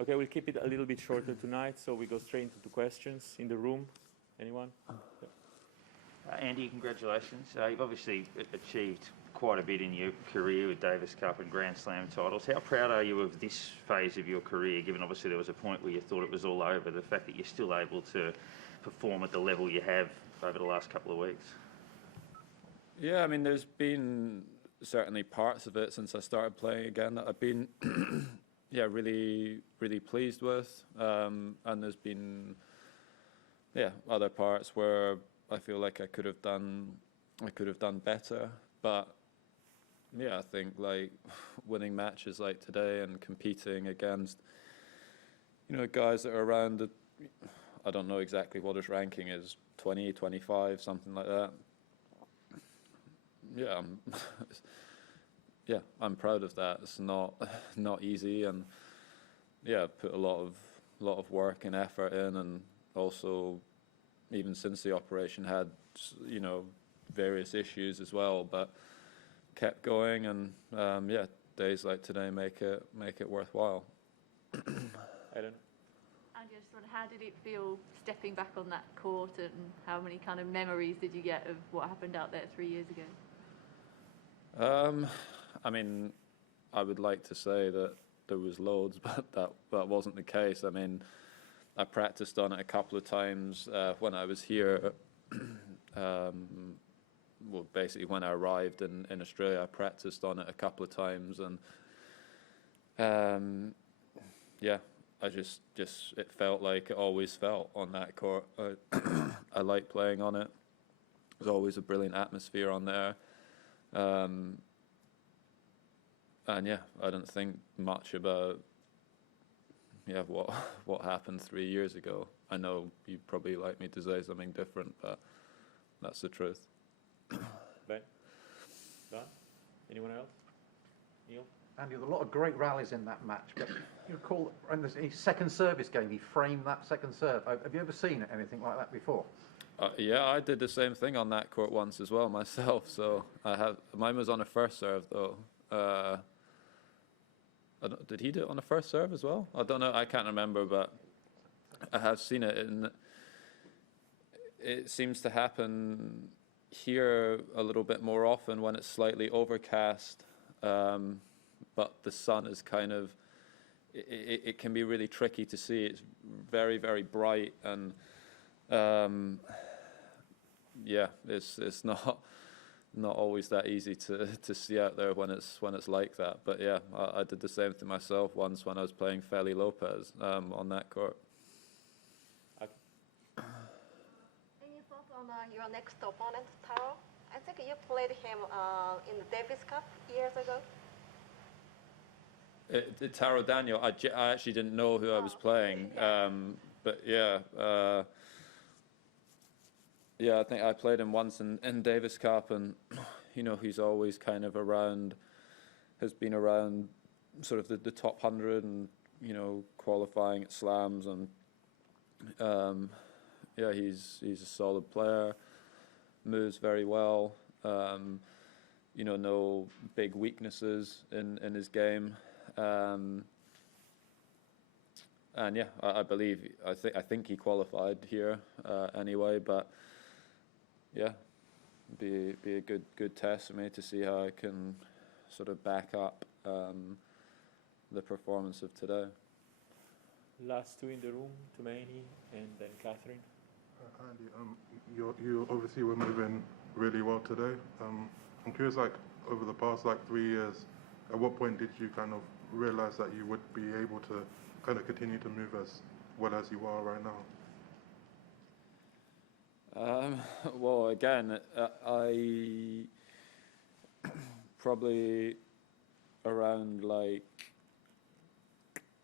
Okay, we'll keep it a little bit shorter tonight, so we go straight into the questions in the room. Anyone? Yeah. Andy, congratulations. You've obviously achieved quite a bit in your career with Davis Cup and Grand Slam titles. How proud are you of this phase of your career, given obviously there was a point where you thought it was all over, the fact that you're still able to perform at the level you have over the last couple of weeks? Yeah, I mean, there's been certainly parts of it since I started playing again that I've been yeah, really pleased with, and there's been other parts where I feel like I could have done better. But yeah, I think like winning matches like today and competing against guys that are around I don't know exactly what his ranking is, 20, 25, something like that. Yeah, I'm proud of that. It's not easy, and yeah, put a lot of work and effort in, and also even since the operation had various issues as well, but kept going, and days like today make it worthwhile. I don't know. And just sort of, how did it feel stepping back on that court, and how many kind of memories did you get of what happened out there 3 years ago? I mean, I would like to say that there was loads, but that wasn't the case. I mean, I practiced on it a couple of times when I was here. Well, basically when I arrived in Australia, I practiced on it a couple of times, and I just it felt like it always felt on that court. I like playing on it. There's always a brilliant atmosphere on there. And yeah, I don't think much about what happened 3 years ago. I know you'd probably like me to say something different, but that's the truth. Ben? Don? Anyone else? Neil? Andy, there were a lot of great rallies in that match, but you recall in his second service game, he framed that second serve. Have you ever seen anything like that before? Yeah, I did the same thing on that court once as well myself. So mine was on a first serve though. Did he do it on a first serve as well? I don't know. I can't remember, but I have seen it, and it seems to happen here a little bit more often when it's slightly overcast. But the sun is kind of, it can be really tricky to see. It's very, very bright, and it's not always that easy to see out there when it's like that. But yeah, I did the same thing myself once when I was playing Feli Lopez on that court. Okay. Any thoughts on your next opponent, Taro? I think you played him in the Davis Cup years ago. Taro Daniel, I actually didn't know who I was playing, but yeah, I think I played him once in Davis Cup, and he's always kind of has been around sort of the top 100, and qualifying at slams, and he's a solid player, moves very well, no big weaknesses in his game. And yeah, I think he qualified here anyway, but yeah, be a good test for me to see how I can sort of back up the performance of today. Last two in the room, Tumaini and then Catherine. Andy, you obviously were moving really well today. I'm curious, like over the past 3 years, at what point did you kind of realize that you would be able to kind of continue to move as well as you are right now? Well, again, I probably around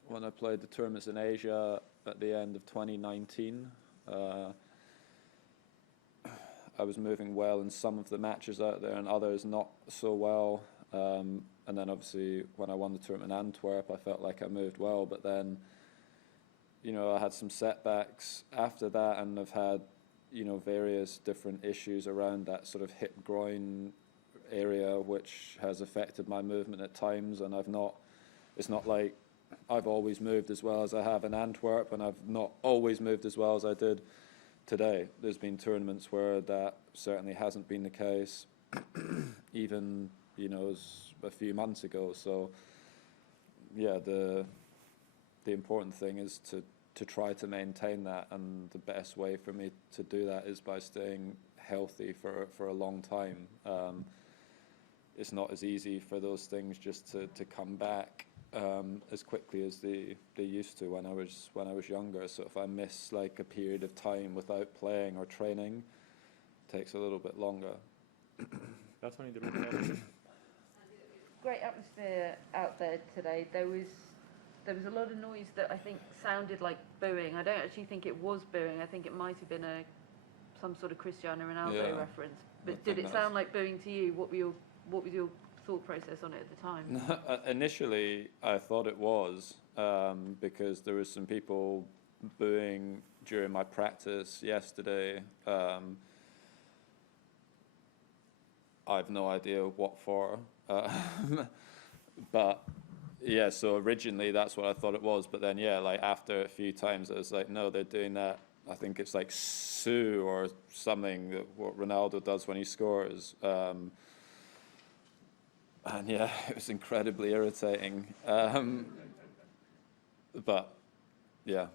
when I played the tournaments in Asia at the end of 2019, I was moving well in some of the matches out there, and others not so well. And then obviously when I won the tournament in Antwerp, I felt like I moved well, but then, I had some setbacks after that, and I've had, various different issues around that sort of hip groin area, which has affected my movement at times, and it's not like I've always moved as well as I have in Antwerp, and I've not always moved as well as I did today. There's been tournaments where that certainly hasn't been the case, even, you know, as a few months ago. So, yeah, the important thing is to try to maintain that, and the best way for me to do that is by staying healthy for a long time. It's not as easy for those things just to come back as quickly as they used to when I was younger. So if I miss like a period of time without playing or training, it takes a little bit longer. That's only the room. Great atmosphere out there today. There was a lot of noise that I think sounded like booing. I don't actually think it was booing. I think it might have been some sort of Cristiano Ronaldo reference. But did it sound like booing to you? What was your thought process on it at the time? Initially, I thought it was because there was some people booing during my practice yesterday. I've no idea what for, but yeah. So originally, that's what I thought it was. But then, yeah, like after a few times, I was like, no, they're doing that. I think it's like Sue or something, what Ronaldo does when he scores. And yeah, it was incredibly irritating. But yeah,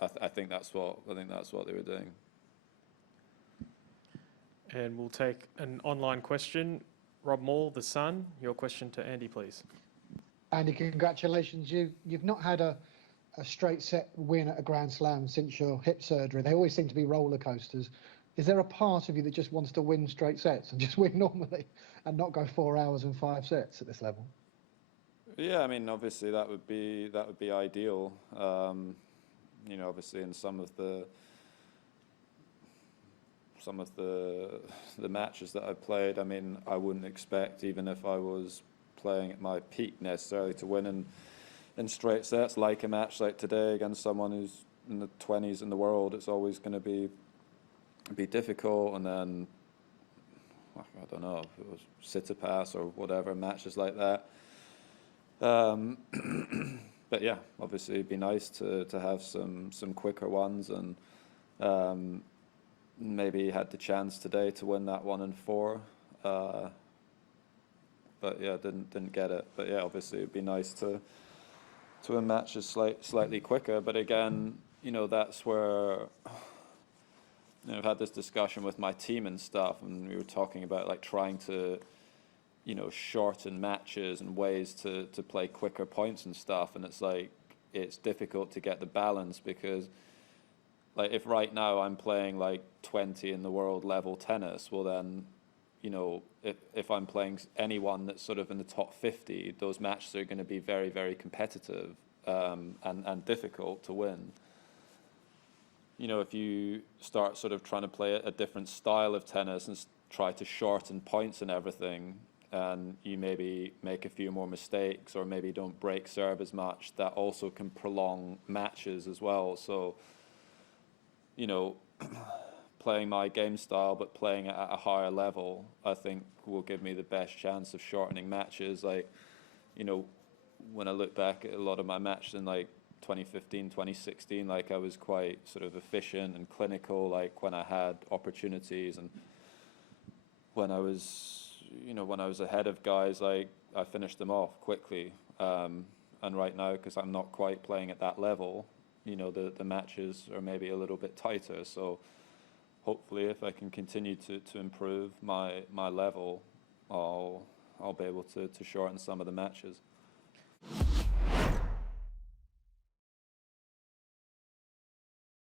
I think that's what they were doing. And we'll take an online question. Rob Moore, The Sun, your question to Andy, please. Andy, congratulations. You've not had a straight set win at a Grand Slam since your hip surgery. They always seem to be roller coasters. Is there a part of you that just wants to win straight sets and just win normally and not go 4 hours and 5 sets at this level? Yeah, I mean, obviously that would be ideal. You know, obviously in some of the matches that I played, I mean, I wouldn't expect, even if I was playing at my peak, necessarily to win in straight sets. Like a match like today against someone who's in the 20s in the world, it's always going to be difficult. And then I don't know if it was Tsitsipas or whatever, matches like that. But yeah, obviously it'd be nice to have some quicker ones, and maybe had the chance today to win that 1 in 4. But yeah, didn't get it. But yeah, obviously it'd be nice to win matches slightly quicker. But again, you know, that's where, you know, I've had this discussion with my team and stuff, and we were talking about like trying to, you know, shorten matches and ways to play quicker points and stuff. And it's like, it's difficult to get the balance, because like if right now I'm playing like 20 in the world level tennis, well then, you know, if I'm playing anyone that's sort of in the top 50, those matches are going to be very, very competitive and difficult to win. You know, if you start sort of trying to play a different style of tennis and try to shorten points and everything, and you maybe make a few more mistakes or maybe don't break serve as much, that also can prolong matches as well. So, you know, playing my game style but playing it at a higher level, I think will give me the best chance of shortening matches. Like, you know, when I look back at a lot of my matches in like 2015, 2016, like I was quite sort of efficient and clinical, like when I had opportunities, and when I was, you know, when I was ahead of guys, like I finished them off quickly. And right now, because I'm not quite playing at that level, you know, the matches are maybe a little bit tighter. So hopefully, if I can continue to improve my level, I'll be able to shorten some of the matches.